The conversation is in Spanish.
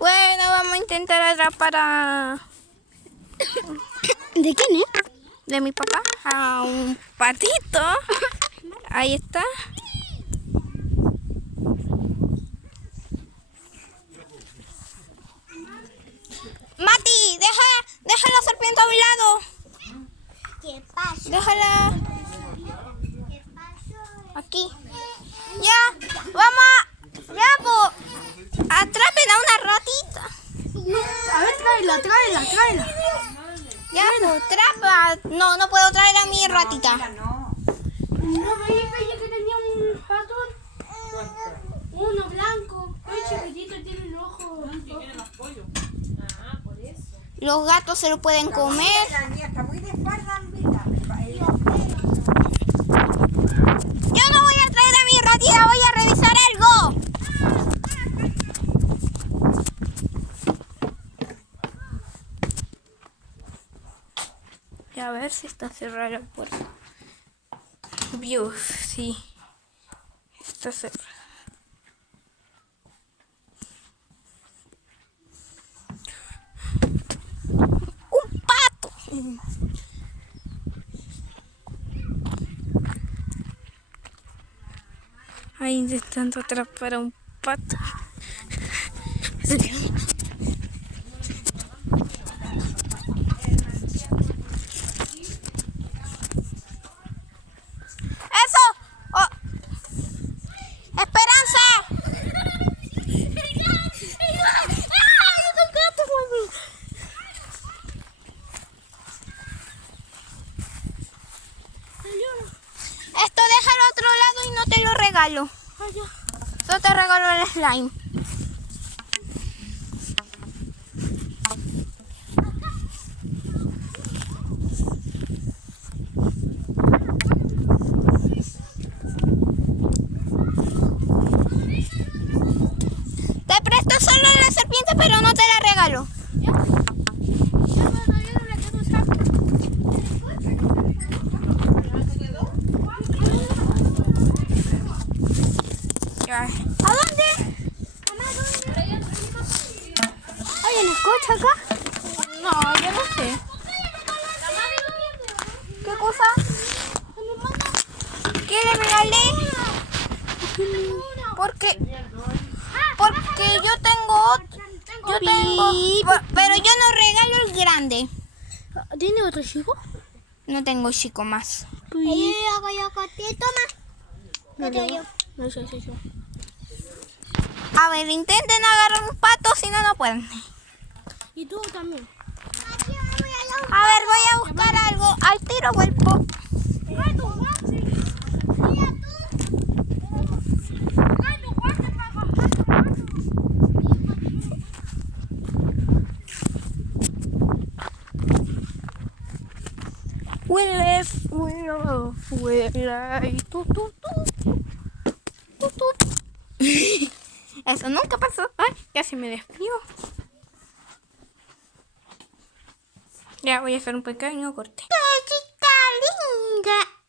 Bueno, vamos a intentar atrapar a... ¿De quién es? de mi papá, a un patito. Ahí está. Mati, deja la serpiente a un lado. ¿Qué pasa? Déjala ¿Qué pasó? aquí. Ya, vamos a... ya, pues. Atrapen a una ratita. A ver, tráela. Ya, pues, trapa. No puedo traer a mi ratita. No veía que tenía un ratón. Uno blanco. Es chiquitito, tiene un ojo. Los gatos se lo pueden comer. Está muy de espalda, mira. Yo no voy a traer a mi ratita, voy a revisar algo. Y a ver si está cerrada la puerta. View, sí. Está cerrada. ¡Un pato! Ahí intentando atrapar a un pato. ¡Eso! ¡Oh! ¡Esperanza! Esto deja al otro lado y no te lo regalo. Yo te regalo el slime. Te presto solo la serpiente, pero no te la regalo. ¿A dónde? ¿Hay un escocha acá? No, yo no sé. ¿Qué cosa? ¿Qué le regalé? Porque yo tengo otro. Pero yo no regalo el grande. ¿Tiene otro chico? No tengo chico más. No sé. A ver, intenten agarrar un pato, si no, no pueden. Y tú también. A ver, voy a buscar algo. Al tiro vuelvo. Fuera y tú. Eso nunca pasó. Ay, casi me desvío. Ya voy a hacer un pequeño corte. ¡Qué chica linda!